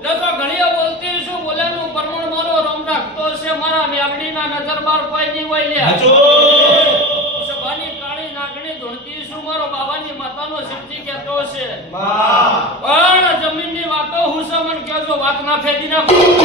લતો ઘણીએ બોલતી છું બોલેનું પરમણ મારો રમ રાખતો છે મારા મેગડીના નજર બાર કોઈ નહીં હોય લે હાચો સભાની કાળી નાગણી ધૂણતી છું મારો બાબાની માતાનો શક્તિ કહેતો છે માં પણ જમીનની વાતો હું સમન કહેજો વાત ના ફેદી નાખો